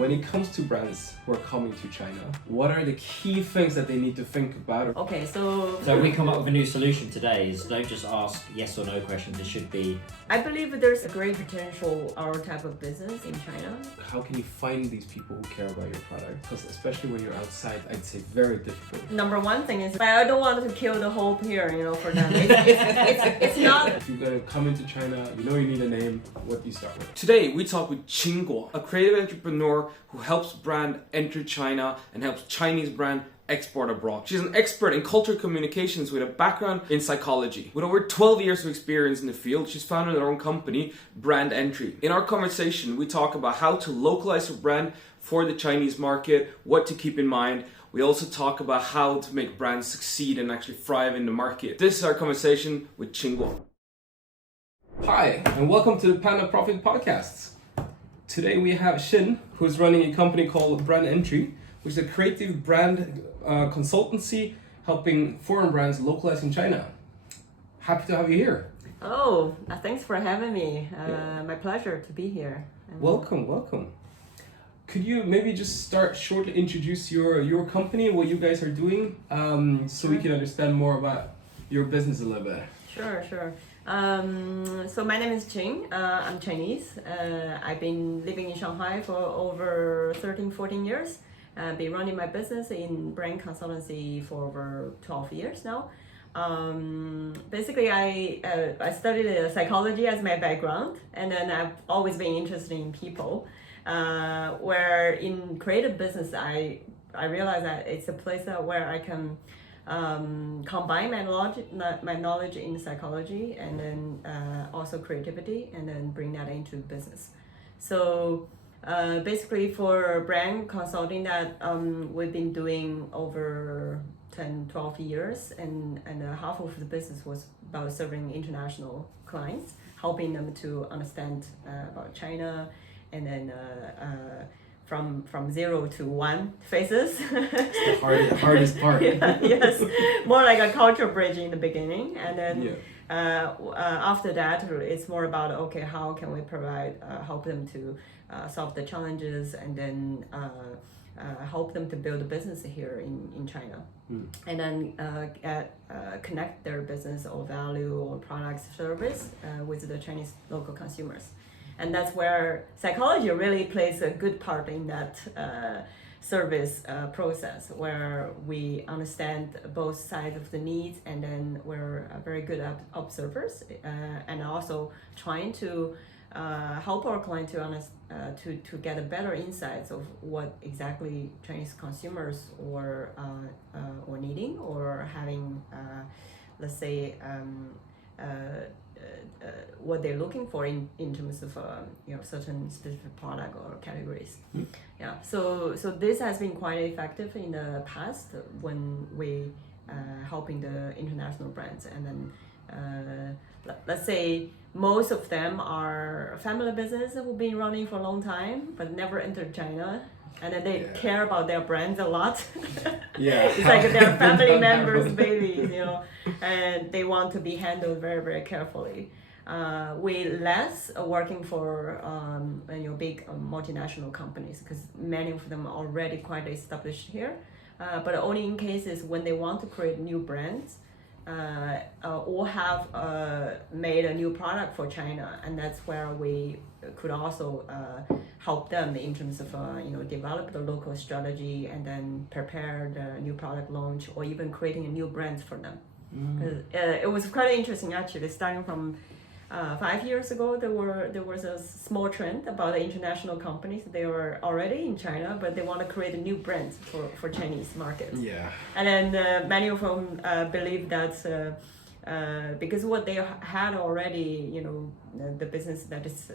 When it comes to brands who are coming to China, what are the key things that they need to think about? Okay, so we come up with a new solution today is don't just ask yes or no questions, it should be... I believe there's a great potential our type of business in China. How can you find these people who care about your product? Because especially when you're outside, I'd say very difficult. Number one thing is, I don't want to kill the hope here, for them. It's not... If you're going to come into China, you need a name, what do you start with? Today we talk with Qingguo, a creative entrepreneur who helps brand enter China and helps Chinese brand export abroad. She's an expert in cultural communications with a background in psychology. With over 12 years of experience in the field, she's founded her own company, Brand Entry. In our conversation, we talk about how to localize her brand for the Chinese market, what to keep in mind. We also talk about how to make brands succeed and actually thrive in the market. This is our conversation with Qingguo. Hi, and welcome to the Panda Profit Podcasts. Today we have Xin, who's running a company called Brand Entry, which is a creative brand consultancy helping foreign brands localize in China. Happy to have you here. Oh, thanks for having me. My pleasure to be here. Welcome. Could you maybe just start shortly introduce your company, what you guys are doing, so we can understand more about your business a little bit? Sure. So my name is Qing. I'm Chinese. I've been living in Shanghai for over 13-14 years. I've been running my business in brand consultancy for over 12 years now. Basically, I studied psychology as my background, and then I've always been interested in people. Where in creative business, I realized that it's a place where I can combine my knowledge in psychology and then also creativity, and then bring that into business. So basically for brand consulting that we've been doing over 10-12 years, and half of the business was about serving international clients, helping them to understand about China, and then from 0 to 1 phases. It's the hardest part. Yes, more like a culture bridge in the beginning, and then after that it's more about how can we provide help them to solve the challenges, and then help them to build a business here in China, and then connect their business or value or products service with the Chinese local consumers. And that's where psychology really plays a good part in that service process, where we understand both sides of the needs, and then we're very good observers, and also trying to help our client to get a better insights of what exactly Chinese consumers or needing or having, let's say, what they're looking for in terms of certain specific product or categories. So this has been quite effective in the past when we helping the international brands, and then let's say most of them are family business who've been running for a long time but never entered China, and then they care about their brands a lot. It's like their family members' babies, and they want to be handled very, very carefully. We less working for big multinational companies, because many of them are already quite established here, but only in cases when they want to create new brands or have made a new product for China, and that's where we could also help them in terms of develop the local strategy, and then prepare the new product launch, or even creating a new brand for them. It was quite interesting actually. Starting from 5 years ago, there was a small trend about the international companies. They were already in China, but they want to create a new brand for Chinese markets. And then many of them believe that because what they had already, the business that is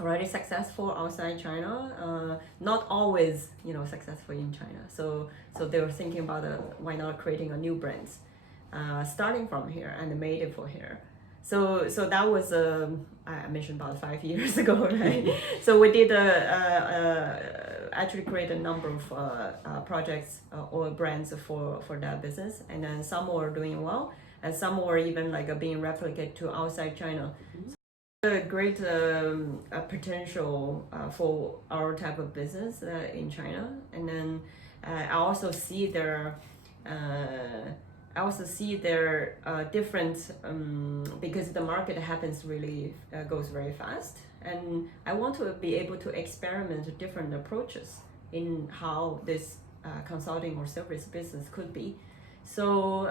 already successful outside China, not always successful in China. So they were thinking about why not creating a new brand, starting from here and made it for here. So that was I mentioned about 5 years ago, right? So we did actually create a number of projects or brands for that business, and then some were doing well, and some were even being replicated to outside China. A great potential for our type of business in China, and then I also see their different because the market happens really goes very fast, and I want to be able to experiment different approaches in how this consulting or service business could be. So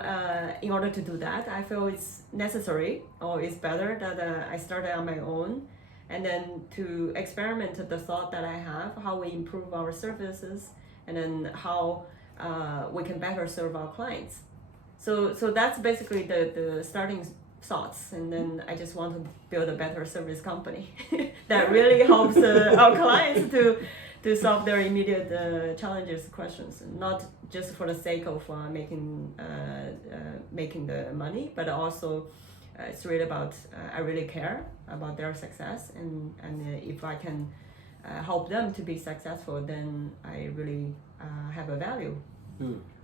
in order to do that, I feel it's necessary or it's better that I started on my own, and then to experiment the thought that I have, how we improve our services, and then how we can better serve our clients. So that's basically the starting thoughts, and then I just want to build a better service company that really helps our clients to solve their immediate challenges, questions, not just for the sake of making the money, but also it's really about I really care about their success, and if I can help them to be successful, then I really have a value.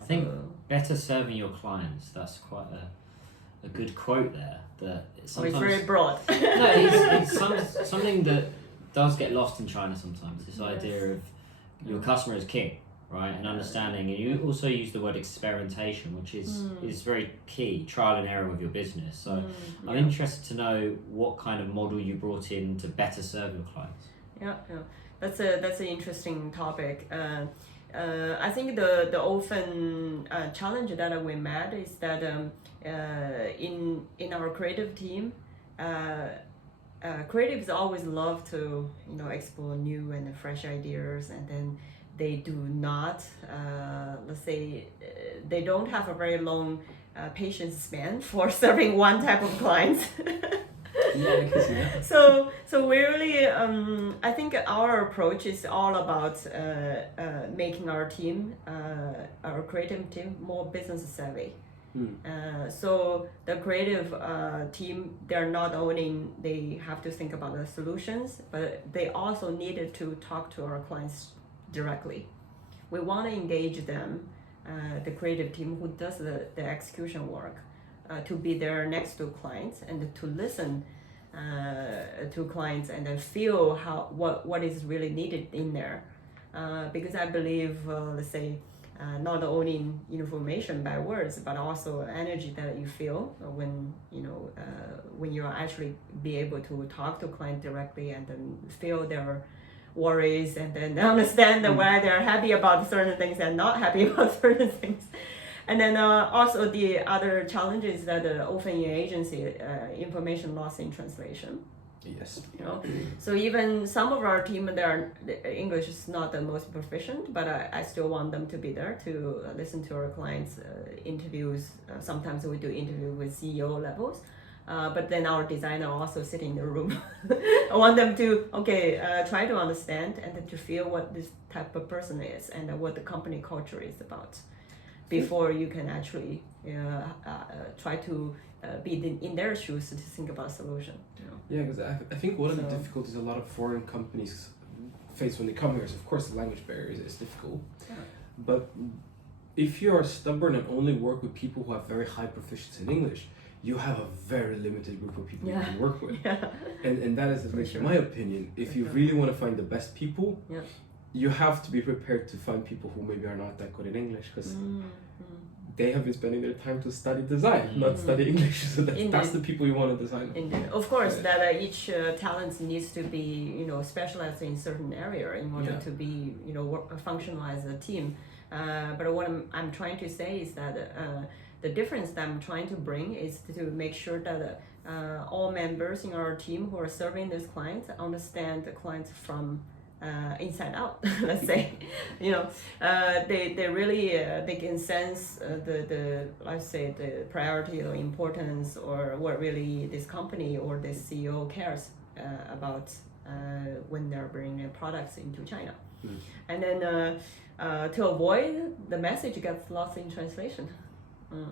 I think better serving your clients, that's quite a good quote there. That It's sometimes very broad. no, it's something that does get lost in China sometimes. This idea of your customer is king, right? And understanding, and you also use the word experimentation, which is very key, trial and error with your business. So I'm interested to know what kind of model you brought in to better serve your clients. Yeah, that's an interesting topic. I think the often challenge that we met is that in our creative team, creatives always love to explore new and fresh ideas, and then they do not let's say they don't have a very long patience span for serving one type of clients. Yeah, I can see that. So we really I think our approach is all about making our team our creative team more business savvy. So the creative team, they have to think about the solutions, but they also needed to talk to our clients directly. We want to engage them, the creative team who does the execution work, to be there next to clients and to listen to clients and then feel what is really needed in there, because I believe let's say not only information by words, but also energy that you feel when you are actually be able to talk to client directly and then feel their worries and then understand why they're happy about certain things and not happy about certain things. And then also the other challenge is that often in agency, information lost in translation. Yes. So even some of our team, their English is not the most proficient, but I still want them to be there to listen to our clients' interviews. Sometimes we do interview with CEO levels, but then our designer also sit in the room. I want them to try to understand and to feel what this type of person is and what the company culture is about, before you can actually try to be in their shoes to think about solution. Yeah, because I think one of the difficulties a lot of foreign companies face when they come here is, of course, the language barrier is difficult. Yeah. But if you are stubborn and only work with people who have very high proficiency in English, you have a very limited group of people you can work with. And that is, at least in my opinion, if you really want to find the best people, you have to be prepared to find people who maybe are not that good in English, because they have been spending their time to study design, not study English. So that's the people you want to design. Indeed. Of course, that each talent needs to be specialized in certain area in order to be functional as a team. But what I'm trying to say is that the difference that I'm trying to bring is to make sure that all members in our team who are serving these clients understand the clients from inside out. Let's say, they really they can sense the let's say the priority or importance or what really this company or this CEO cares about when they're bringing products into China, and then to avoid the message gets lost in translation.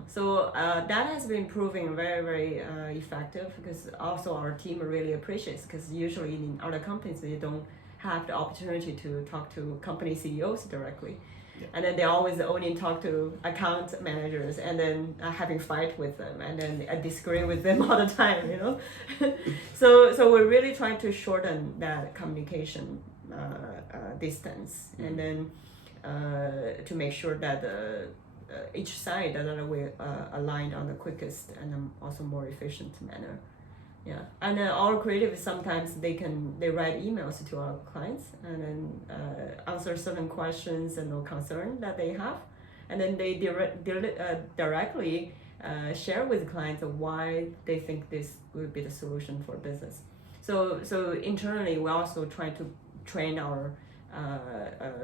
So that has been proving very, very effective, because also our team really appreciates, because usually in other companies they don't have the opportunity to talk to company CEOs directly. Yeah. And then they always only talk to account managers and then having fight with them and then I disagree with them all the time, you know. So we're really trying to shorten that communication distance and then to make sure that each side that we aligned on the quickest and also more efficient manner. Yeah, and our creatives sometimes they write emails to our clients and then answer certain questions and or concern that they have, and then they directly share with clients why they think this would be the solution for business. So internally we also try to train our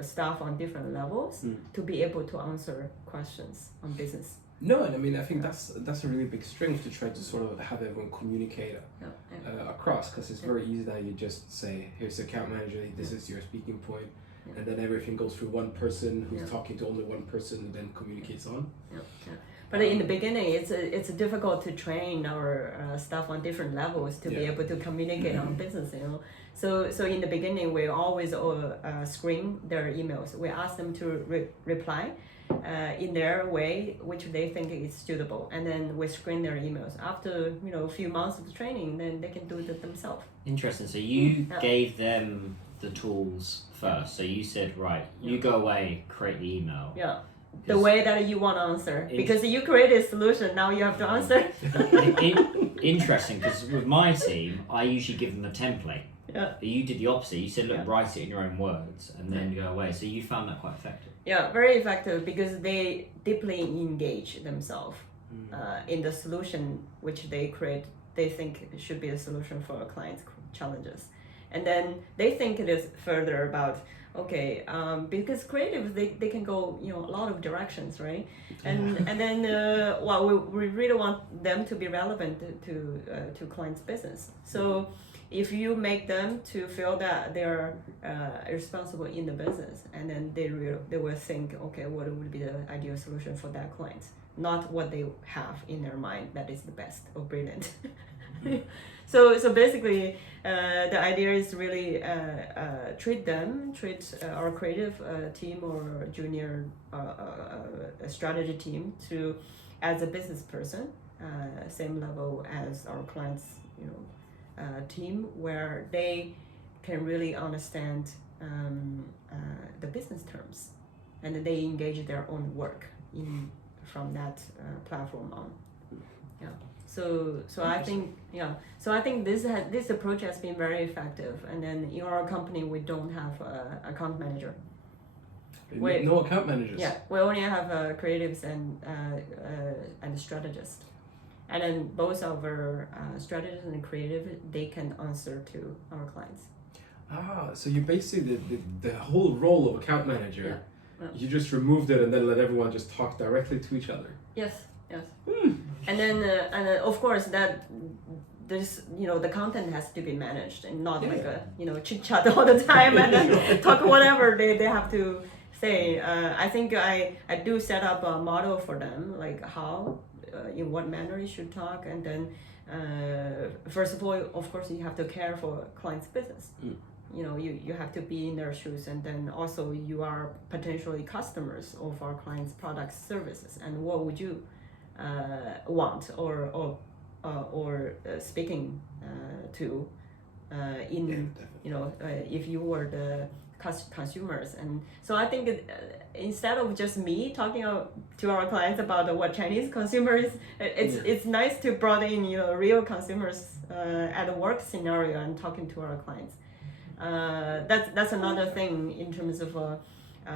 staff on different levels to be able to answer questions on business. No, and I mean I think that's a really big strength to try to sort of have everyone communicate across, because it's very easy that you just say, here's the account manager, this is your speaking point, and then everything goes through one person who's talking to only one person and then communicates on. But in the beginning, it's difficult to train our staff on different levels to be able to communicate on business, you know. So in the beginning, we always screen their emails. We ask them to reply in their way, which they think is suitable, and then we screen their emails. After a few months of training, then they can do it themselves. Interesting. So you gave them the tools first. So you said, right, you go away, create the email. Yeah. The way that you want to answer, because you create a solution, now you have to answer. Interesting, because with my team, I usually give them a template. Yeah. But you did the opposite. You said, look, write it in your own words, and then you go away. So you found that quite effective. Yeah, very effective because they deeply engage themselves in the solution which they create. They think it should be the solution for our clients' challenges, and then they think it is further about. Okay, because creative they can go a lot of directions, right? And then we really want them to be relevant to clients' business. So if you make them to feel that they're responsible in the business, and then they will think, okay, what would be the ideal solution for that client, not what they have in their mind that is the best or brilliant. So basically, the idea is really treat our creative team or junior strategy team as a business person, same level as our clients, team, where they can really understand the business terms, and then they engage their own work from that platform on. Yeah. So I think this approach has been very effective. And then in our company we don't have an account manager. No account managers. Yeah, we only have creatives and strategists. And then both of our strategists and creative, they can answer to our clients. So you basically the whole role of account manager, you just removed it and then let everyone just talk directly to each other. Yes. And then of course that this the content has to be managed and not like a chit chat all the time and then talk whatever they have to say. I think I do set up a model for them, like how in what manner you should talk, and then first of all, of course, you have to care for clients' business. You have to be in their shoes, and then also you are potentially customers of our clients' products, services, and what would you want or speaking to if you were the consumers. And so I think instead of just me talking to our clients about what Chinese consumers, it's nice to brought in real consumers at a work scenario and talking to our clients. That's another thing in terms of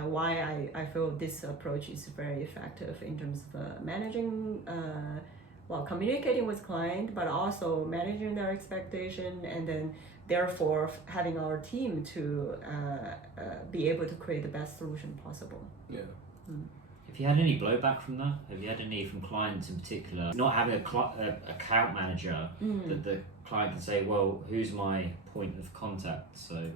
why I feel this approach is very effective in terms of managing, communicating with client, but also managing their expectation, and then therefore having our team to be able to create the best solution possible. Yeah. Have you had any blowback from that? Have you had any from clients in particular? Not having a account manager that the client can say, well, who's my point of contact? So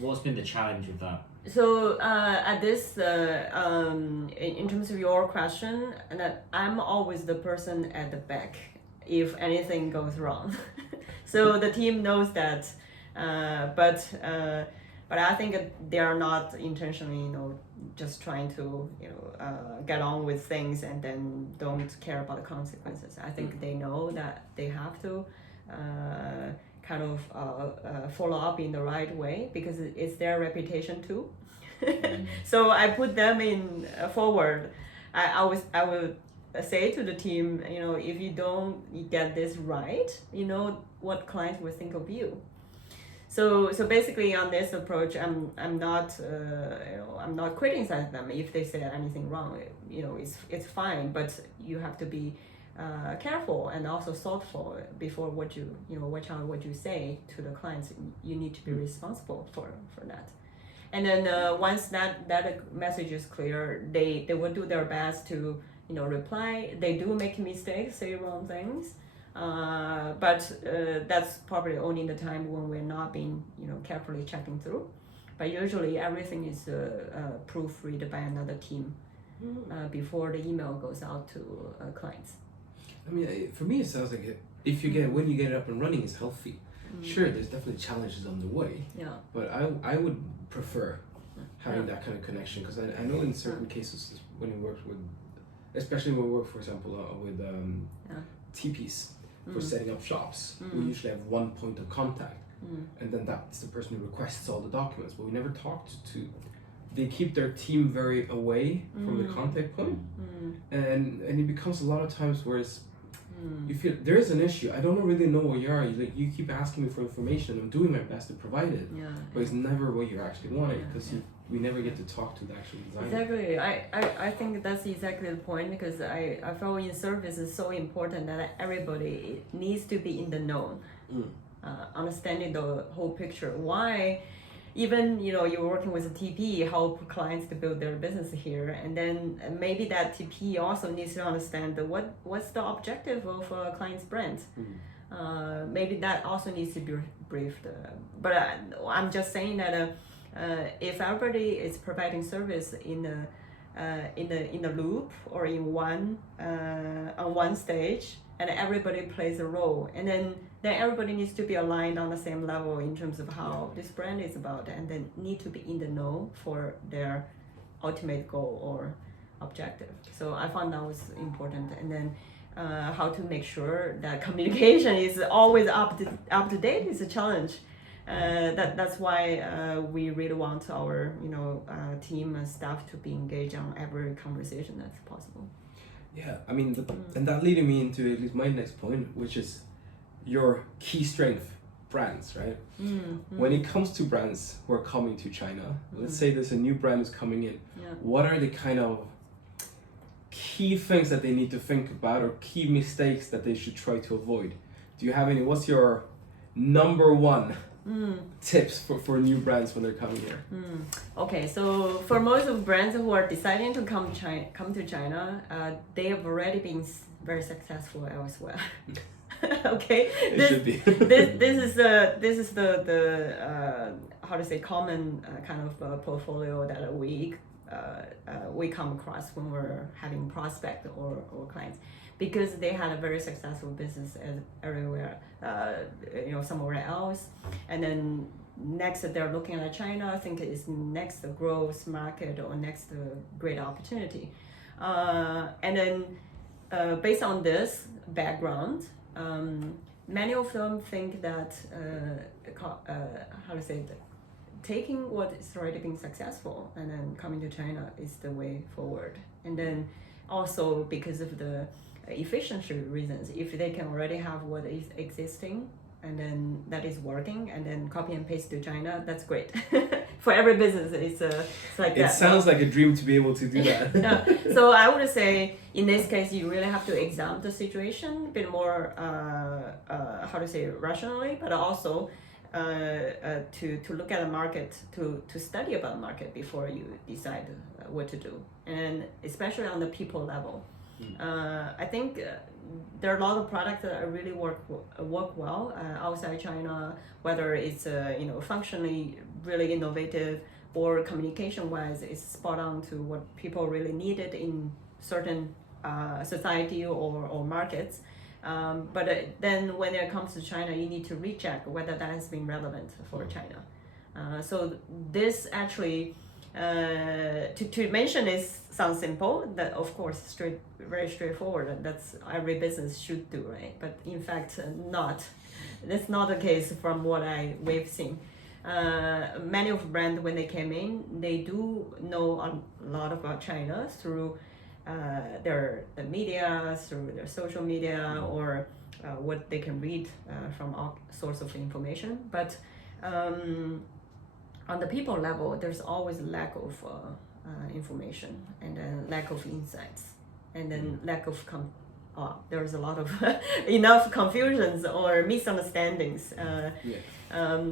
what's been the challenge with that? So at this, in terms of your question, that I'm always the person at the back if anything goes wrong. So the team knows that, but But I think they are not intentionally, just trying to, get on with things and then don't care about the consequences. I think they know that they have to kind of follow up in the right way because it's their reputation too. So I put them in forward. I would say to the team, if you don't get this right, what clients will think of you. So basically on this approach, I'm not criticizing them if they say anything wrong. It's fine, but you have to be careful and also thoughtful before what you say to the clients. You need to be responsible for that. And then once that message is clear, they will do their best to reply. They do make mistakes, say wrong things. But that's probably only the time when we're not being carefully checking through. But usually everything is proofread by another team before the email goes out to clients. I mean, for me, it sounds like when you get it up and running, it's healthy. Sure, there's definitely challenges on the way. Yeah. But I would prefer having that kind of connection because I know in certain cases when you work with, especially when we work, for example, with TPs. For setting up shops, we usually have one point of contact, and then that's the person who requests all the documents. But we never talked to. They keep their team very away from the contact point, and it becomes a lot of times where you feel there is an issue. I don't really know what you are. You keep asking me for information, and I'm doing my best to provide it, but it's never what you actually wanted because we never get to talk to the actual designer. Exactly. I think that's exactly the point because I feel in service is so important that everybody needs to be in the know, understanding the whole picture. Why, even you're working with a TP, help clients to build their business here, and then maybe that TP also needs to understand what's the objective of a client's brand. Maybe that also needs to be briefed. But I'm just saying that. If everybody is providing service in a loop or in one on one stage, and everybody plays a role, and then everybody needs to be aligned on the same level in terms of how this brand is about, and then need to be in the know for their ultimate goal or objective. So I found that was important, and then how to make sure that communication is always up to date is a challenge. That's why we really want our team and staff to be engaged on every conversation that's possible. Yeah, I mean, and that leading me into at least my next point, which is your key strength, brands, right? When it comes to brands who are coming to China, let's say there's a new brand is coming in. What are the kind of key things that they need to think about or key mistakes that they should try to avoid? Do you have any? What's your number one tips for new brands when they're coming here? Okay, so for most of brands who are deciding to come to China, they have already been very successful elsewhere. Okay, It should be. this is the how to say common kind of portfolio that we come across when we're having prospect or clients, because they had a very successful business everywhere, somewhere else, and then next they're looking at China. I think it's next growth market or next great opportunity, and then based on this background, many of them think that taking what is already been successful and then coming to China is the way forward. And then also because of the efficiency reasons, if they can already have what is existing and then that is working and then copy and paste to China, that's great. For every business, it's like that. It sounds like a dream to be able to do that. Yeah. So I would say in this case, you really have to examine the situation a bit more, rationally, but also to look at the market, to study about the market before you decide what to do, and especially on the people level. I think there are a lot of products that really work well outside China, whether it's functionally really innovative or communication-wise it's spot on to what people really needed in certain society or markets. But then when it comes to China, you need to recheck whether that has been relevant for China. So this actually, to mention this sounds simple. That of course very straightforward. That's every business should do, right? But in fact, not. That's not the case from what we've seen. Many of brands when they came in, they do know a lot about China through the media, through their social media, or what they can read from all sorts of information. But on the people level, there's always lack of information, and then lack of insights, and then lack of there's a lot of enough confusions or misunderstandings.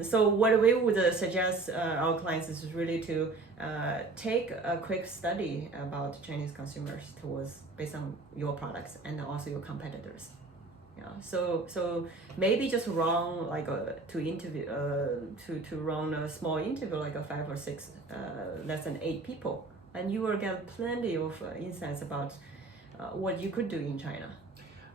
So what we would suggest our clients is really to take a quick study about Chinese consumers based on your products and also your competitors. Yeah. So maybe just run like to run a small interview, like a 5 or 6, less than 8 people, and you will get plenty of insights about what you could do in China.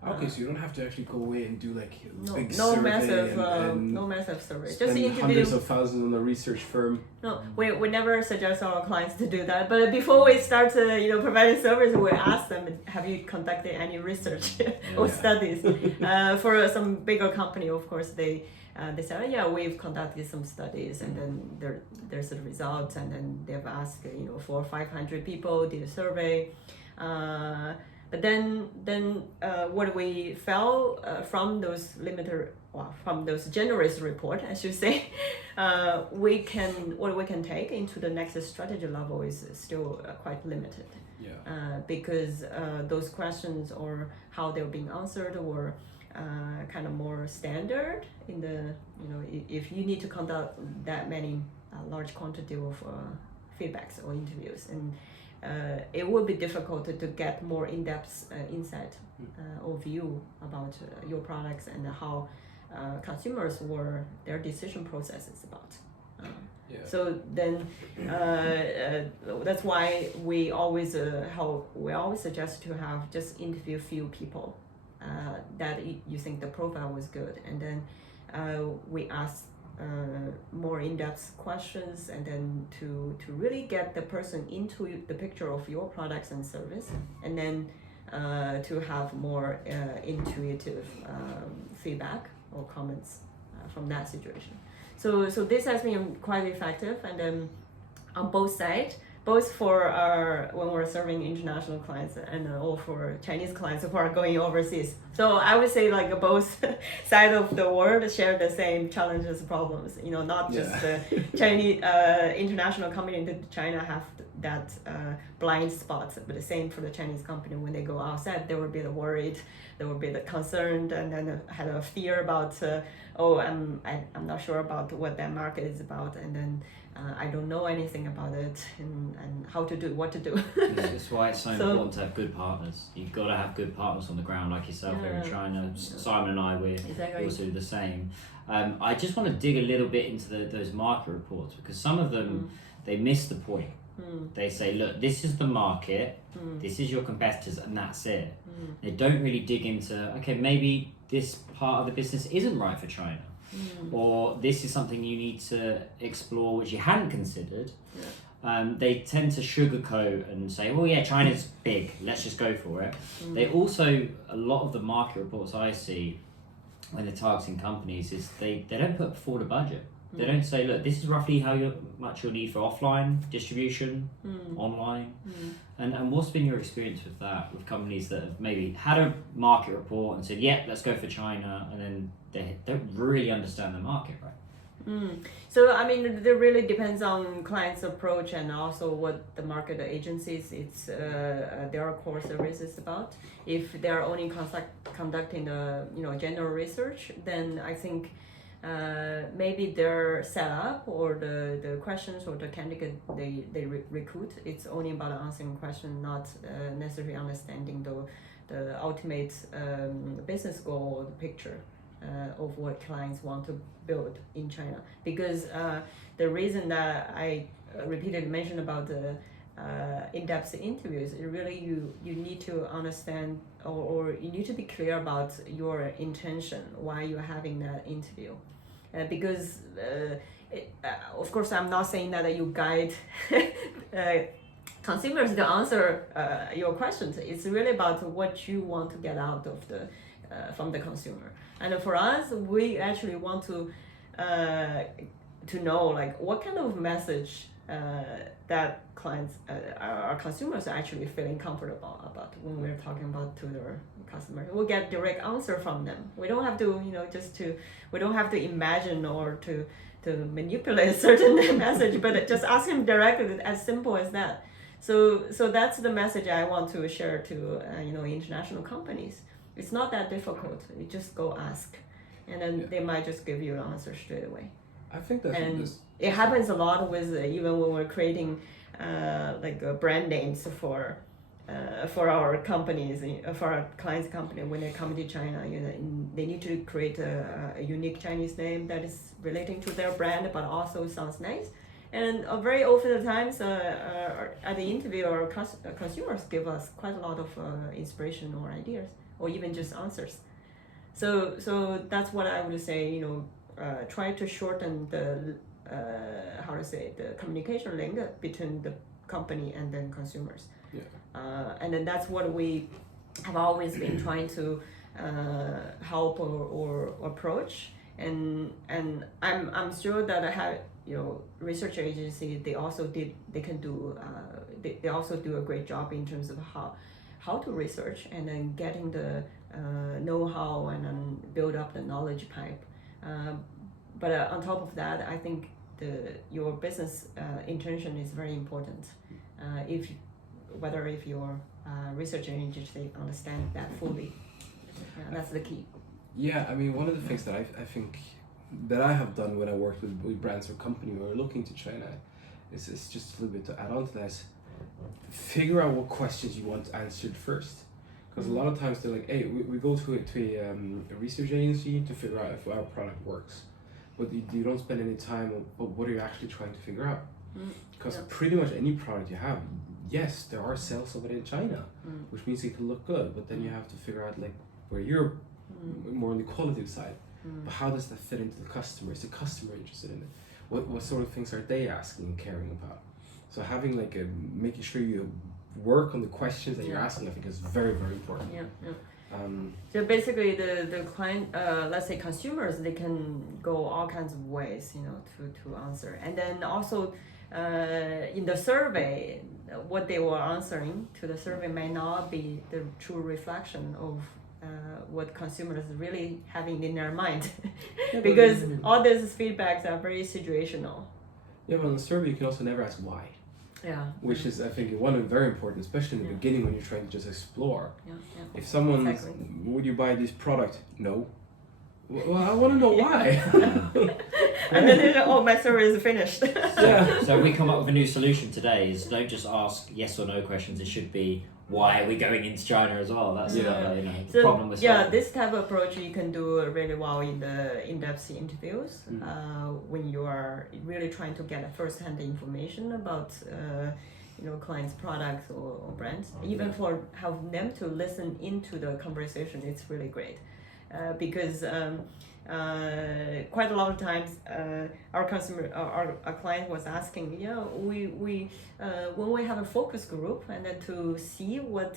Okay, so you don't have to actually go away and do like big no survey massive survey. Just spend interview hundreds of thousands on a research firm. No, we never suggest our clients to do that. But before we start, providing service, we ask them, have you conducted any research or studies? For some bigger company, of course, they say, yeah, we've conducted some studies, and then there's the results, and then they've asked, 400 or 500 people did a survey. But then what we found from those from those generous report, I should say, what we can take into the next strategy level is still quite limited. Yeah. Because those questions or how they're being answered were kind of more standard in the if you need to conduct that many large quantity of feedbacks or interviews, and it will be difficult to get more in-depth insight or view about your products and how consumers were their decision processes about. So then that's why we always suggest to have just interview few people that you think the profile was good, and then we ask more in-depth questions, and then to really get the person into the picture of your products and service, and then to have more intuitive feedback or comments from that situation. So this has been quite effective, and then on both sides, both for when we're serving international clients and all for Chinese clients who are going overseas. So I would say like both sides of the world share the same challenges, problems. Not just the Chinese international company into China have that blind spots, but the same for the Chinese company. When they go outside, they will be worried, they will be concerned, and then had a fear about I'm not sure about what that market is about, and then I don't know anything about it and how to do what to do. That's why it's so important to have good partners. You've got to have good partners on the ground, like yourself here in China. Simon and I, we're also the same. I just want to dig a little bit into those market reports, because some of them they miss the point. They say, look, this is the market, this is your competitors, and that's it. They don't really dig into, okay, maybe this part of the business isn't right for China. Or this is something you need to explore which you hadn't considered. They tend to sugarcoat and say, well, yeah, China's big, let's just go for it. They also, a lot of the market reports I see when they're targeting companies is they don't put forward a budget. They don't say, look, this is roughly how much you'll need for offline distribution, online. And what's been your experience with that, with companies that have maybe had a market report and said, yeah, let's go for China, and then they don't really understand the market, right? So, I mean, it really depends on client's approach and also what the market agencies, their core service is about. If they're only conducting the general research, then I think maybe their setup or the questions or the candidate they recruit, it's only about answering questions, not necessarily understanding the ultimate business goal or the picture of what clients want to build in China. Because the reason that I repeatedly mentioned about the in-depth interviews, really you need to understand or you need to be clear about your intention, why you're having that interview. Because of course, I'm not saying that you guide consumers to answer your questions. It's really about what you want to get out of the from the consumer. And for us, we actually want to know like what kind of message that clients, our consumers are actually feeling comfortable about when we're talking about to their customers. We'll get direct answer from them. We don't have to, we don't have to imagine or to manipulate a certain message, but just ask them directly, as simple as that. So that's the message I want to share to international companies. It's not that difficult. You just go ask, and then they might just give you an answer straight away. I think that's it happens a lot with even when we're creating brand names for our companies, for our clients' company. When they come to China, they need to create a unique Chinese name that is relating to their brand, but also sounds nice. And very often the times at the interview, our consumers give us quite a lot of inspiration or ideas, or even just answers. So that's what I would say. Try to shorten the the communication link between the company and then consumers. Yeah. And then that's what we have always been trying to help or approach. And I'm sure that I have research agency. They also do a great job in terms of how to research and then getting the know-how and then build up the knowledge pipe. But on top of that, I think your business intention is very important. If your research agency understand that fully, that's the key. Yeah, I mean, one of the things that I think that I have done when I worked with brands or company or looking to China is just a little bit to add on to that. Is figure out what questions you want answered first. Because a lot of times they're like, hey, we go to a research agency to figure out if our product works. But you don't spend any time on what are you actually trying to figure out. Because pretty much any product you have, yes, there are sales of it in China, which means it can look good, but then you have to figure out like where you're more on the qualitative side. But how does that fit into the customer? Is the customer interested in it? What sort of things are they asking and caring about? So having making sure you work on the questions that you're asking, I think is very, very important. So basically the client, let's say consumers, they can go all kinds of ways, to answer. And then also in the survey, what they were answering to the survey may not be the true reflection of what consumers really having in their mind. Because all these feedbacks are very situational. Yeah, but on the survey you can also never ask why. Yeah. Which is, I think, very important, especially in the beginning when you're trying to just explore. Yeah. If someone, would you buy this product? No. Well, I want to know why. And then they go, my survey is finished. So we come up with a new solution today is don't just ask yes or no questions. It should be why are we going into China as well? That's the problem with this type of approach you can do really well in the in-depth interviews when you are really trying to get first-hand information about clients' products or brands. Even for have them to listen into the conversation, it's really great because quite a lot of times our client was asking, we when we have a focus group and then to see what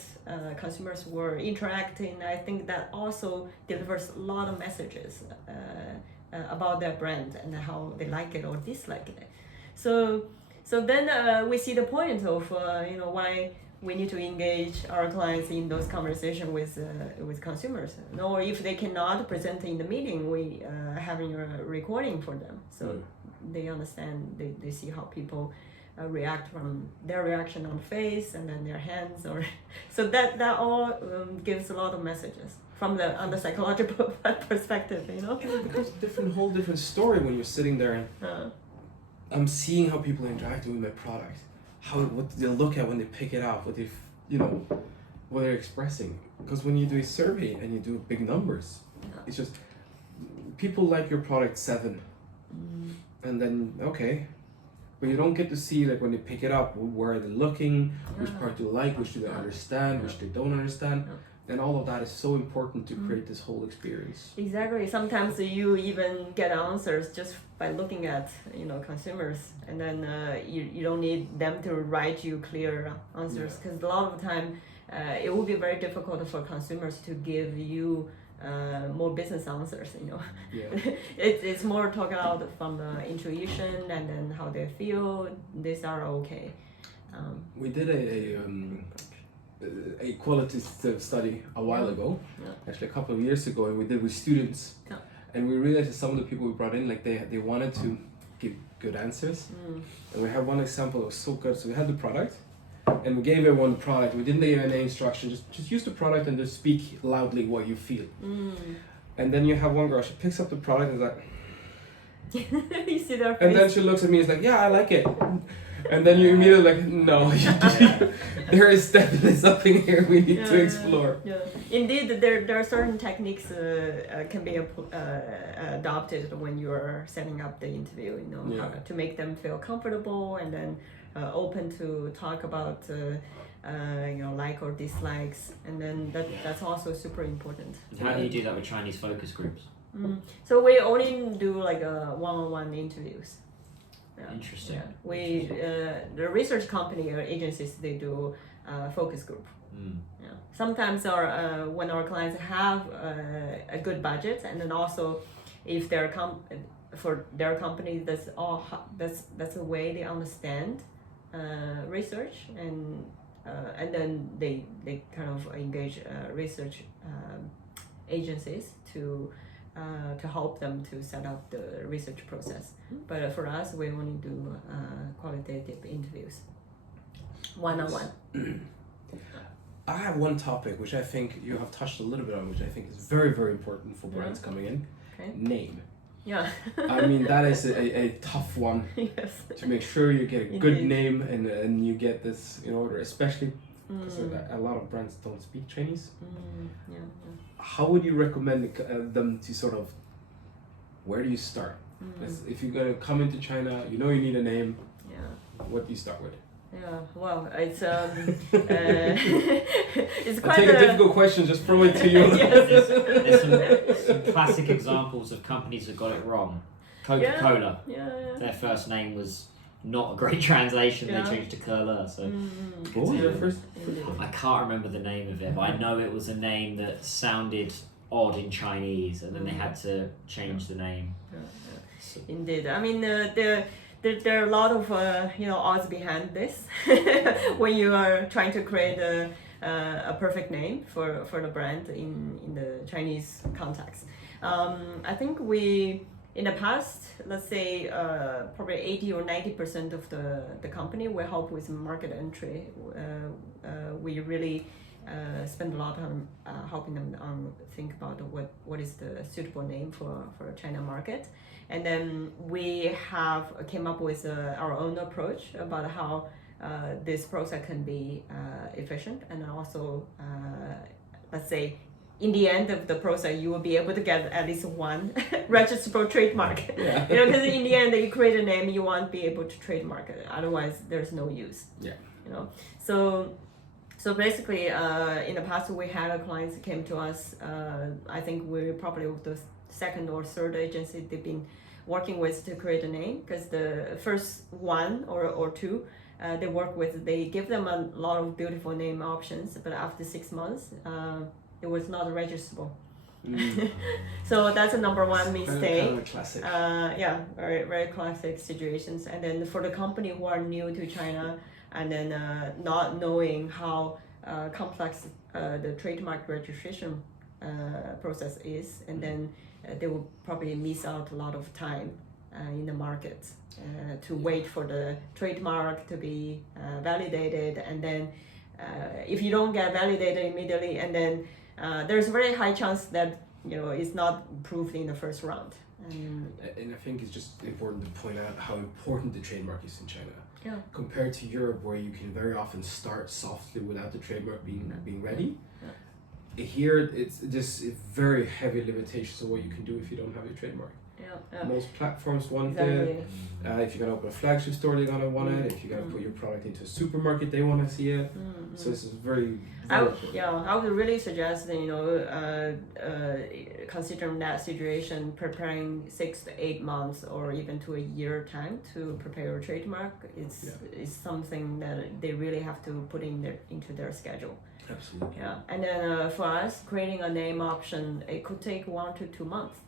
consumers were interacting, I think that also delivers a lot of messages about their brand and how they like it or dislike it. So then we see the point of why we need to engage our clients in those conversations with consumers. Or if they cannot present in the meeting, we having a recording for them, so they understand. They see how people react from their reaction on face and then their hands, or so that all gives a lot of messages from on the psychological perspective. It becomes a whole different story when you're sitting there and I'm seeing how people interact with my product. What do they look at when they pick it up? What what they're expressing. Because when you do a survey and you do big numbers, it's just people like your product 7, and then but you don't get to see when they pick it up where they're looking, which part do they like, which do they understand, which they don't understand. And all of that is so important to create this whole experience. Exactly. Sometimes you even get answers just by looking at consumers, and then you don't need them to write you clear answers, because a lot of the time it will be very difficult for consumers to give you more business answers. Yeah. It's more talking out from intuition and then how they feel. These are okay. We did a qualitative study a while ago, actually a couple of years ago, and we did with students, and we realized that some of the people we brought in, like they wanted to give good answers, and we had one example that was so good. So we had the product, and we gave everyone the product. We didn't give any instruction, just use the product and just speak loudly what you feel. And then you have one girl, she picks up the product and is like, you see their face. and then she looks at me and is like, yeah, I like it. And then you immediately like, no, there is definitely something here we need to explore. Yeah, indeed, there are certain techniques can be adopted when you are setting up the interview. How to make them feel comfortable and then open to talk about like or dislikes, and then that's also super important. How do you do that with Chinese focus groups? So we only do like one-on-one interviews. Yeah. Interesting. Yeah. We the research company or agencies, they do focus group. Yeah. Sometimes when our clients have a good budget, and then also if they're for their company, that's a way they understand research, and then they kind of engage research agencies to help them to set up the research process. But for us, we only do qualitative interviews, one-on-one. I have one topic which I think you have touched a little bit on, which I think is very, very important for brands coming in. Okay. Name. Yeah. I mean, that is a tough one. Yes. To make sure you get a good name and you get this in order, especially because a lot of brands don't speak Chinese. Yeah. How would you recommend them to sort of, where do you start? If you're going to come into China, you need a name. Yeah. What do you start with? Yeah, well, it's it's quite take a difficult question, just throw it to you. There's some classic examples of companies that got it wrong. Coca-Cola. Yeah. Their first name was not a great translation. They changed to Cola. So What was your first? I can't remember the name of it, but I know it was a name that sounded odd in Chinese, and then they had to change the name. So. Indeed, I mean there are a lot of odds behind this when you are trying to create a perfect name for the brand in the Chinese context. I think in the past, let's say probably 80 or 90% of the company will help with market entry. We really spend a lot of time helping them think about what is the suitable name for China market. And then we came up with our own approach about how this process can be efficient, and also let's say in the end of the process you will be able to get at least one registrable trademark. Yeah. Because in the end you create a name, you won't be able to trademark it, otherwise there's no use. So basically in the past we had clients came to us, I think we're probably the second or third agency they've been working with to create a name, because the first one or two they work with, they give them a lot of beautiful name options, but after 6 months it was not registrable. So that's a number one mistake. Kind of classic. Very, very classic situations. And then for the company who are new to China, and then not knowing how complex the trademark registration process is, and then they will probably miss out a lot of time in the market to wait for the trademark to be validated, and then if you don't get validated immediately, and then there's a very high chance that it's not approved in the first round. And I think it's just important to point out how important the trademark is in China. Yeah. Compared to Europe, where you can very often start softly without the trademark being ready. Yeah. Here, it's just very heavy limitations on what you can do if you don't have your trademark. Yeah. Most platforms want it. If you're gonna open a flagship store, they're gonna want it. If you're gonna put your product into a supermarket, they want to see it. So this is very I important. would really suggest considering that situation, preparing 6 to 8 months or even to a year time to prepare your trademark is something that they really have to put into their schedule. Absolutely. Yeah, and then for us, creating a name option, it could take 1 to 2 months,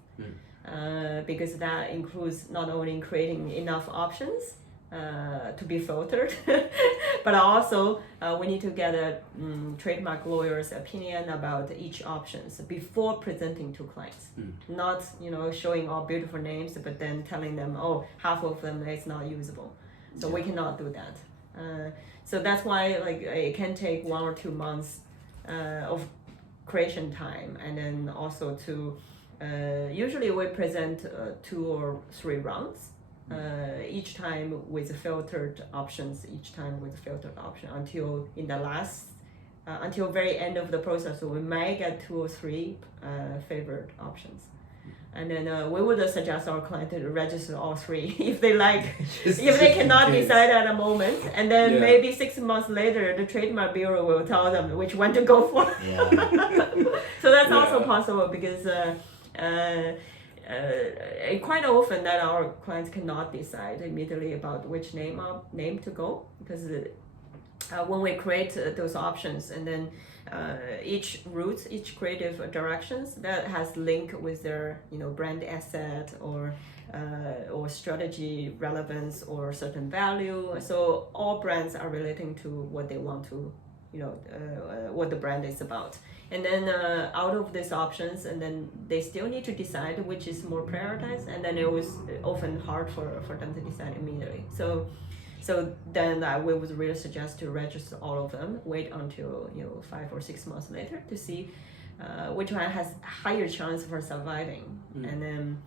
because that includes not only creating enough options to be filtered, but also we need to get a trademark lawyer's opinion about each options before presenting to clients. Not showing all beautiful names, but then telling them, oh, half of them is not usable. So we cannot do that. So that's why it can take 1 or 2 months of creation time, and then also to usually we present 2 or 3 rounds. Each time with filtered options, until in the last until very end of the process, so we might get 2 or 3 favored options, and then we would suggest our client to register all 3 if they like. If they cannot decide at a moment, and then maybe 6 months later the trademark bureau will tell them which one to go for. So that's also possible, because quite often that our clients cannot decide immediately about which name to go, because when we create those options, and then each route, each creative directions that has link with their brand asset or strategy relevance or certain value. So all brands are relating to what they want to what the brand is about. And then out of these options, and then they still need to decide which is more prioritized, and then it was often hard for them to decide immediately. So then we would really suggest to register all of them, wait until 5 or 6 months later to see which one has higher chance for surviving. And then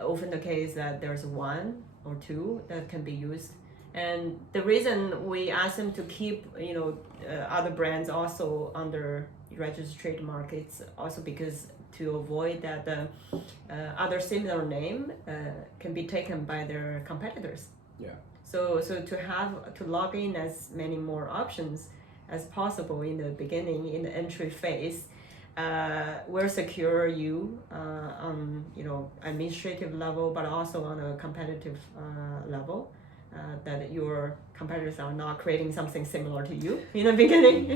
often the case that there's 1 or 2 that can be used. And the reason we ask them to keep, other brands also under registered trademark, it's also because to avoid that the other similar name can be taken by their competitors. Yeah. So to log in as many more options as possible in the beginning, in the entry phase, will secure you on administrative level, but also on a competitive level. That your competitors are not creating something similar to you in the beginning,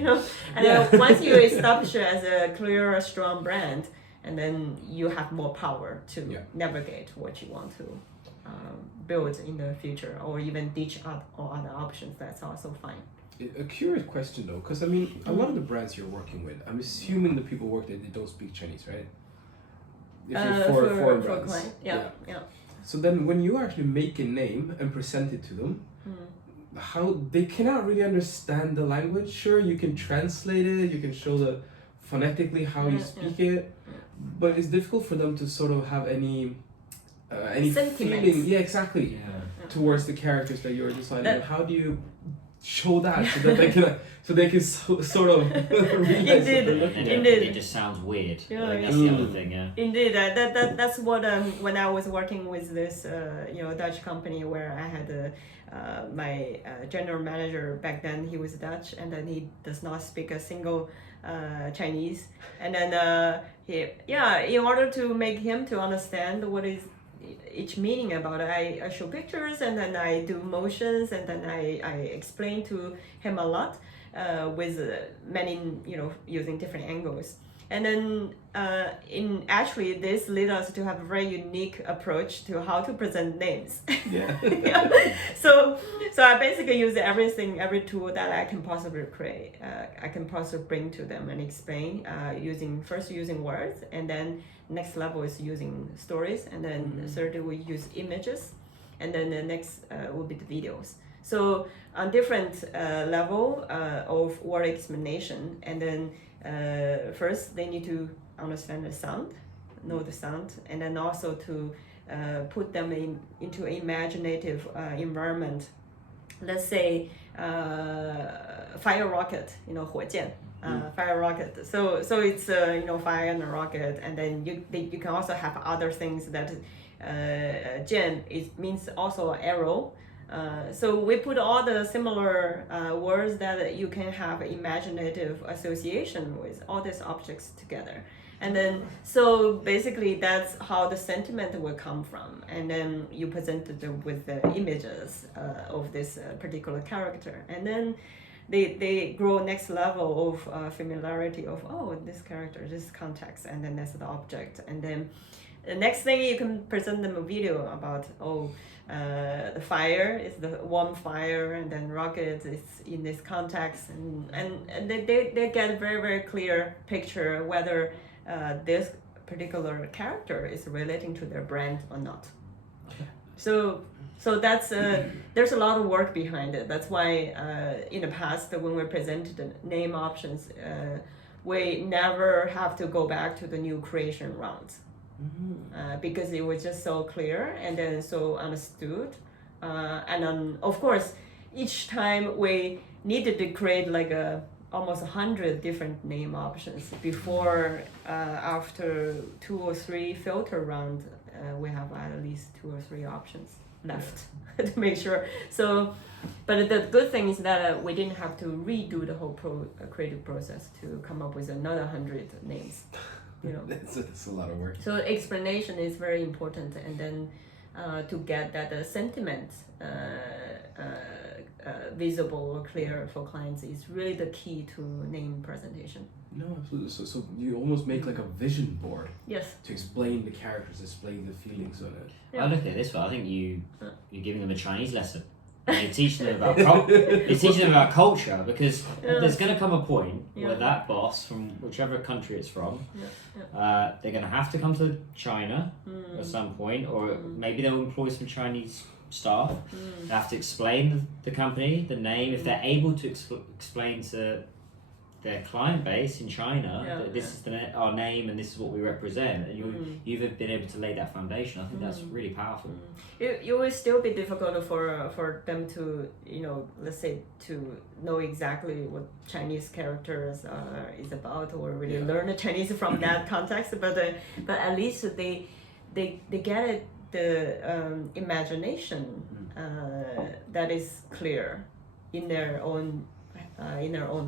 And then once you establish it as a clear, strong brand, and then you have more power to navigate what you want to build in the future, or even ditch all other options. That's also fine. A curious question though, because a lot of the brands you're working with, I'm assuming the people work there, they don't speak Chinese, right? If you're for foreign brands. Client. Yeah. So then when you actually make a name and present it to them, how they cannot really understand the language. Sure, you can translate it, you can show the phonetically how you speak it, but it's difficult for them to sort of have any feeling, towards the characters that you're designing. How do you show that so that they can sort of realize Indeed. It just sounds weird. That's the other thing. Indeed, that's what when I was working with this Dutch company, where I had my general manager back then. He was Dutch, and then he does not speak a single Chinese, and then in order to make him to understand what is each meaning about it, I show pictures, and then I do motions, and then I explain to him a lot with many using different angles. And then this led us to have a very unique approach to how to present names. So I basically use every tool that I can possibly create. I can possibly bring to them and explain using words, and then next level is using stories, and then third we use images, and then the next will be the videos. So on different level of word explanation, and then first they need to understand the sound, know the sound, and then also to put them into an imaginative environment. Let's say fire rocket, 火箭. Fire rocket. So it's fire and a rocket, and then you can also have other things that 箭 means also arrow, So we put all the similar words that you can have imaginative association with all these objects together. And then, so basically that's how the sentiment will come from. And then you present it with the images of this particular character. And then they grow next level of familiarity of, oh, this character, this context, and then that's the object. And then the next thing you can present them a video about, the fire is the warm fire, and then rocket is in this context. And they get a very, very clear picture whether this particular character is relating to their brand or not. So that's there's a lot of work behind it. That's why in the past when we presented the name options, we never have to go back to the new creation rounds because it was just so clear and then so understood. And then of course each time we needed to create like almost 100 different name options before after 2 or 3 filter rounds we have at least 2 or 3 options left to make sure. So but the good thing is that we didn't have to redo the whole creative process to come up with another 100 names, you know. It's a lot of work. So explanation is very important, and then to get that sentiment visible or clear for clients is really the key to name presentation. No, absolutely. So you almost make like a vision board. Yes. To explain the characters, explain the feelings on it. Yeah. I look at it this way. I think you're giving them a Chinese lesson. And you're teaching them about you're teaching them about culture, because there's going to come a point where that boss from whichever country it's from, they're going to have to come to China at some point, or maybe they'll employ some Chinese staff. They have to explain the company, the name. If they're able to explain to their client base in China that this is our name and this is what we represent, and you've been able to lay that foundation. I think that's really powerful. It will still be difficult for them to, you know, let's say to know exactly what Chinese characters is about, or really learn the Chinese from that context. But at least they get it, the imagination that is clear in their own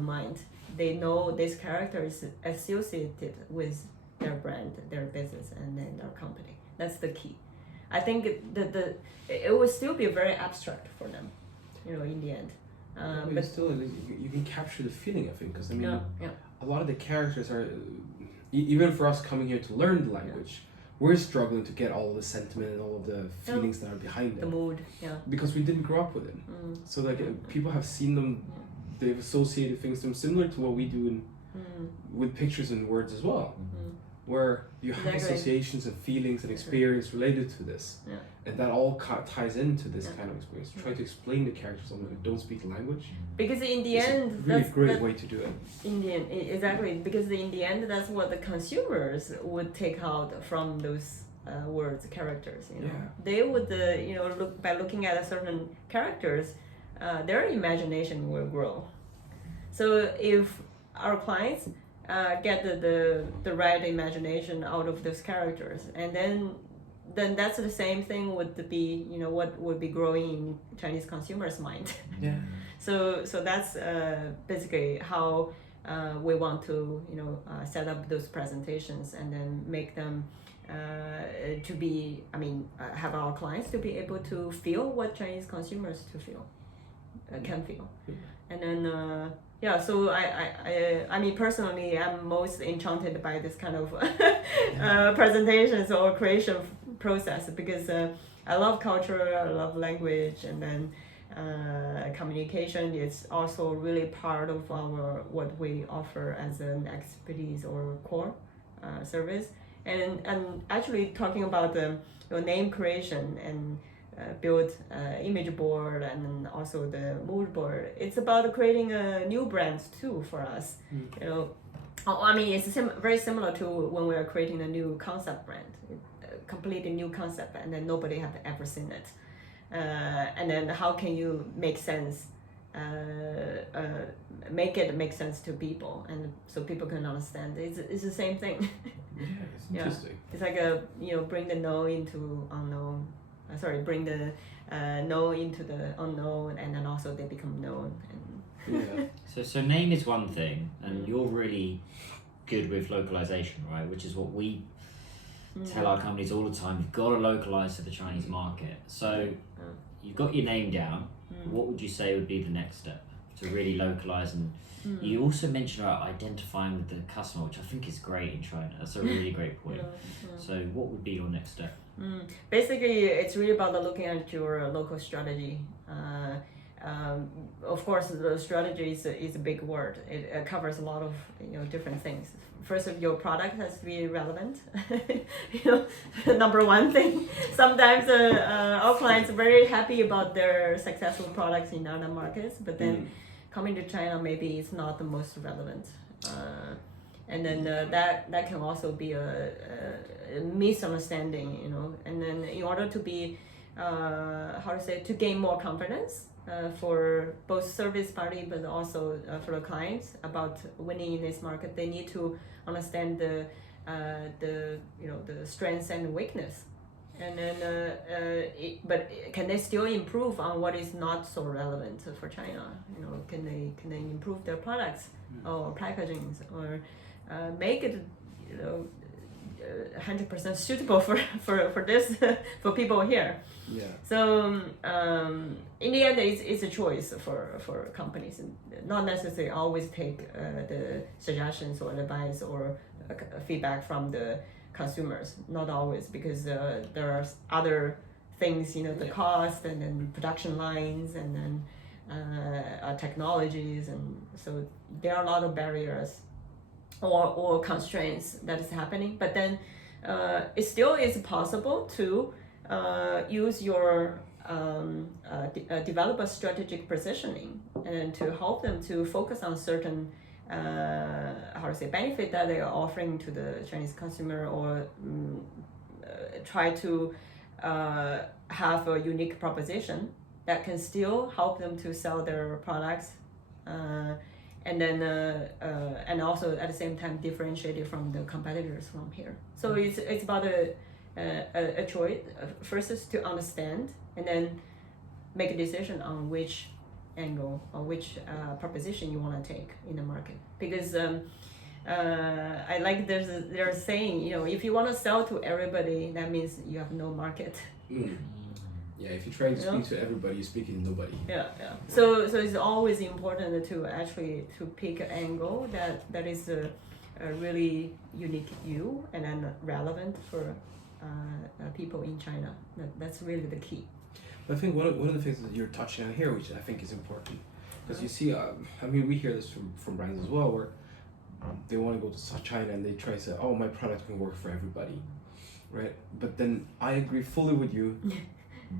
mind. They know this character is associated with their brand, their business, and then their company. That's the key. I think it will still be very abstract for them, you know, in the end. But still, you can capture the feeling, I think, because I mean, a lot of the characters are, even for us coming here to learn the language, we're struggling to get all of the sentiment and all of the feelings that are behind it. The mood, because we didn't grow up with it. So like people have seen them. They've associated things to them similar to what we do with pictures and words as well, where you have associations and feelings and experience related to this, and that all ties into this kind of experience. Try to explain the characters to someone who don't speak the language. Because in the end, a really great way to do it. In the end, exactly, because in the end, that's what the consumers would take out from those words, characters. You know, they would, you know, look by looking at a certain characters. Their imagination will grow. So if our clients get the right imagination out of those characters, and then that's the same thing would be, you know, what would be growing in Chinese consumers' mind. So that's basically how we want to, you know, set up those presentations and then make them to be, have our clients to be able to feel what Chinese consumers can feel. And then so I mean personally, I'm most enchanted by this kind of presentations or creation process, because I love culture, I love language, and then communication is also really part of our what we offer as an expertise or core service. And actually talking about the name creation and build image board and then also the mood board. It's about creating new brands too for us. You know, I mean it's very similar to when we are creating a new concept brand, completely new concept, and then nobody had ever seen it. And then how can you make sense? Make it make sense to people, and so people can understand. It's the same thing. It's interesting. It's like bring the known into unknown. bring the known into the unknown, and then also they become known. And Yeah. So name is one thing, and you're really good with localization, right? Which is what we tell our companies all the time. You've got to localize to the Chinese market. So you've got your name down. What would you say would be the next step to really localize? And you also mentioned about identifying with the customer, which I think is great in China. That's a really great point. So what would be your next step? Basically, it's really about looking at your local strategy. Of course, the strategy is a big word. It covers a lot of different things. First, your product has to be relevant. Number one thing. Sometimes our clients are very happy about their successful products in other markets, but then coming to China, maybe it's not the most relevant. And then that can also be a misunderstanding, And then in order to be, to gain more confidence for both service party, but also for the clients about winning in this market, they need to understand the strengths and weakness. And then, but can they still improve on what is not so relevant for China? Can they improve their products or packaging or make it 100% suitable for this for people here. Yeah. So in the end, it's a choice for companies, and not necessarily always take the suggestions or advice or feedback from the consumers. Not always, because there are other things, the cost and then production lines and then technologies, and so there are a lot of barriers or constraints that is happening. But then it still is possible to use your develop a strategic positioning and to help them to focus on certain benefit that they are offering to the Chinese consumer, or try to have a unique proposition that can still help them to sell their products, and then and also at the same time differentiate it from the competitors from here. So it's about a choice. First is to understand, and then make a decision on which angle or which proposition you want to take in the market. Because I like they're saying, if you want to sell to everybody, that means you have no market. Yeah, if you're trying to speak to everybody, you're speaking to nobody. Yeah. So it's always important to actually to pick an angle that is a really unique you and then relevant for people in China. That's really the key. I think one of the things that you're touching on here, which I think is important, because you see, we hear this from brands as well, where they want to go to China and they try to say, oh, my product can work for everybody, right? But then I agree fully with you.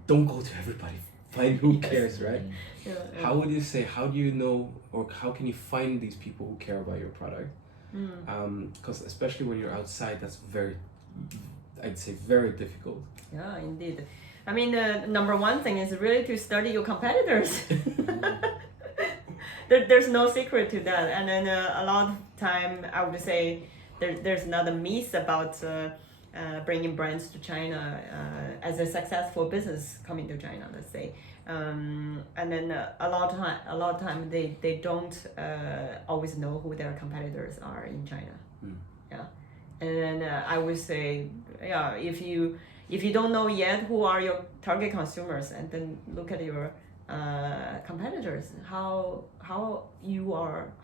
Don't go to everybody. Find who cares, right? Yeah. How would you say? How do you know, or how can you find these people who care about your product? Because especially when you're outside, that's I'd say very difficult. Yeah, indeed. Number one thing is really to study your competitors. There's no secret to that. And then a lot of time, I would say there's another myth about bringing brands to China as a successful business coming to China, let's say. And then a lot of time they don't always know who their competitors are in China. Yeah. And then I would say, if you don't know yet who are your target consumers, and then look at your competitors, how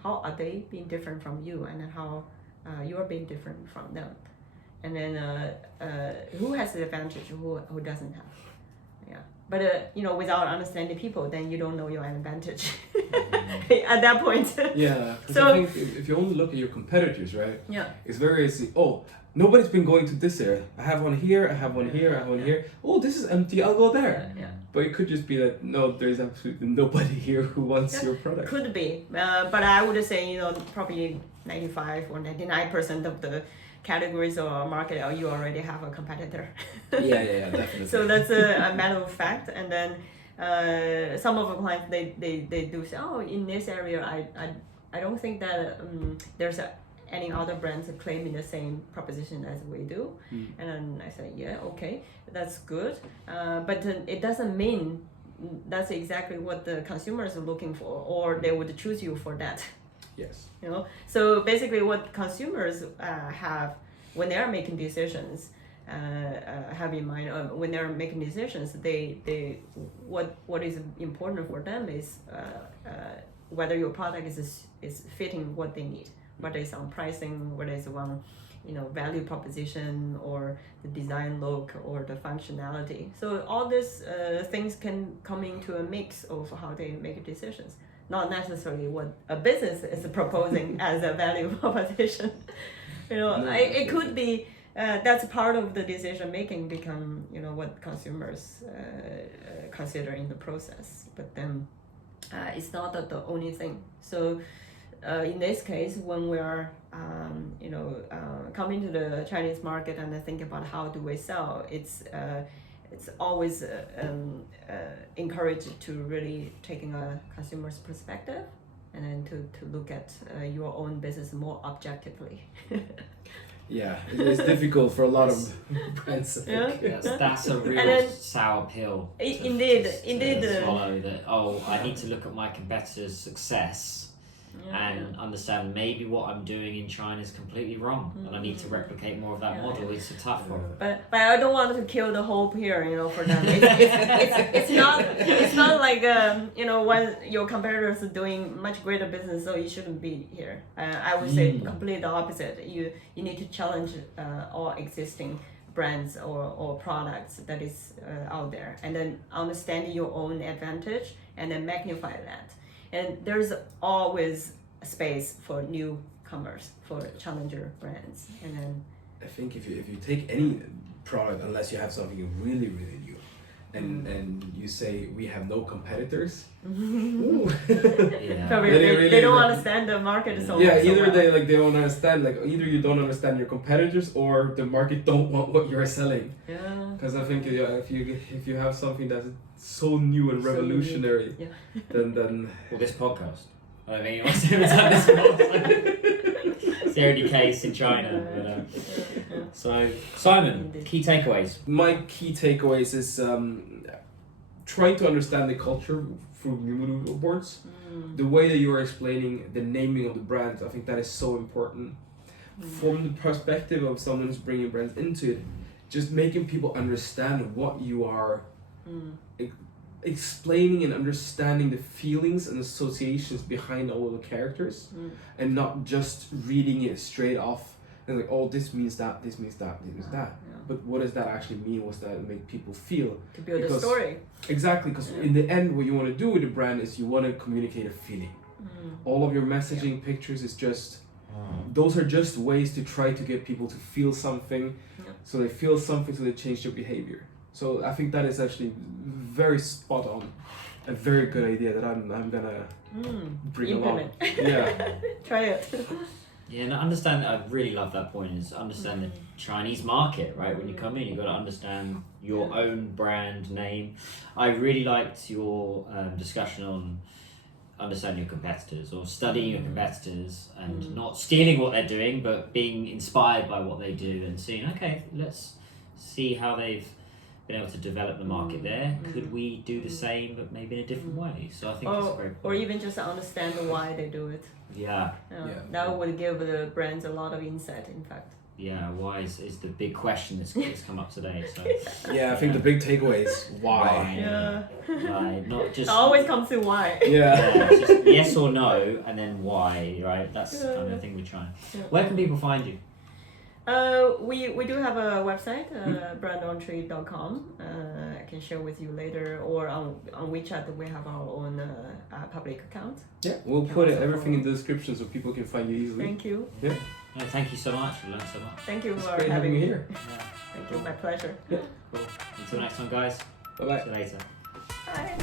are they being different from you, and then how you are being different from them, and then who has the advantage, who doesn't have. Yeah. But without understanding people, then you don't know your advantage at that point. Yeah. So I think if you only look at your competitors, right? Yeah. It's very easy. Oh, nobody's been going to this area. I have one here. I have one here. I have one here. Oh, this is empty. I'll go there. Yeah. But it could just be that no, there's absolutely nobody here who wants your product. Could be, but I would say probably 95 or 99% of the categories or market, you already have a competitor. Yeah, definitely. So that's a matter of fact. And then some of the clients they do say, oh, in this area I don't think that there's any other brands claiming the same proposition as we do. And then I said, yeah, okay, that's good. But it doesn't mean that's exactly what the consumers are looking for, or they would choose you for that. Yes. You know, so basically what consumers have when they are making decisions, have in mind when they're making decisions, they what is important for them is whether your product is fitting what they need, whether it's on pricing, whether it's on value proposition, or the design look, or the functionality. So all these things can come into a mix of how they make decisions, not necessarily what a business is proposing as a value proposition. It could be that's part of the decision making become what consumers consider in the process, but then it's not the only thing. So in this case, when we are coming to the Chinese market and think about how do we sell, it's always encouraged to really taking a consumer's perspective, and then to look at your own business more objectively. Yeah, it's difficult for a lot of brands. Yeah. That's a real then, sour pill. Indeed. To swallow that. I need to look at my competitor's success and understand maybe what I'm doing in China is completely wrong, and I need to replicate more of that model. It's a tough one. But I don't want to kill the hope here, for them. It's not like when your competitors are doing much greater business, so you shouldn't be here. I would say completely the opposite. You need to challenge all existing brands or products that is out there, and then understand your own advantage and then magnify that. And there's always a space for newcomers, for challenger brands. And then I think if you take any product, unless you have something really, really new, and you say we have no competitors, probably they don't understand the market so yeah, well. either they don't understand, either you don't understand your competitors, or the market don't want what you're selling. Yeah. Because I think if you have something that's so new and revolutionary, then well, this podcast. I mean, every time this podcast, it's the only case in China. But, so, Simon, key takeaways. My key takeaways is trying to understand the culture through mood boards. The way that you are explaining the naming of the brands, I think that is so important. From the perspective of someone who's bringing brands into it, just making people understand what you are explaining, and understanding the feelings and associations behind all of the characters, and not just reading it straight off and this means that, this means that, this means that. Yeah. But what does that actually mean? What's that make people feel? To build a story. Exactly, because in the end, what you want to do with the brand is you want to communicate a feeling. All of your messaging pictures is just, those are just ways to try to get people to feel something. So they feel something, so they change their behavior. So I think that is actually very spot on, a very good idea that I'm gonna bring implement. along. Yeah. Try it. Yeah, and understand. I really love that point. Is understand the Chinese market, right? When you come in, you've got to understand your own brand name. I really liked your discussion on understanding your competitors, or studying your competitors, and not stealing what they're doing, but being inspired by what they do and seeing, okay, let's see how they've been able to develop the market there. Could we do the same, but maybe in a different way? So I think it's a very or even just understand why they do it. Yeah. That would give the brands a lot of insight, in fact. Yeah, why is the big question that's come up today. So Yeah, I think the big takeaway is why. Why? Not just It always comes to why. Yeah. it's just yes or no, and then why, right? That's kind of the thing we're trying. Where can people find you? We do have a website, brandontry.com. I can share with you later, or on WeChat we have our own public account. Yeah, we'll put everything in the description so people can find you easily. Thank you. Yeah. No, thank you so much. We learned so much. Thank you It's for great having you here. Yeah. Thank you, my pleasure. Yeah. Cool. Until next time, guys. Bye bye. See you later. Bye.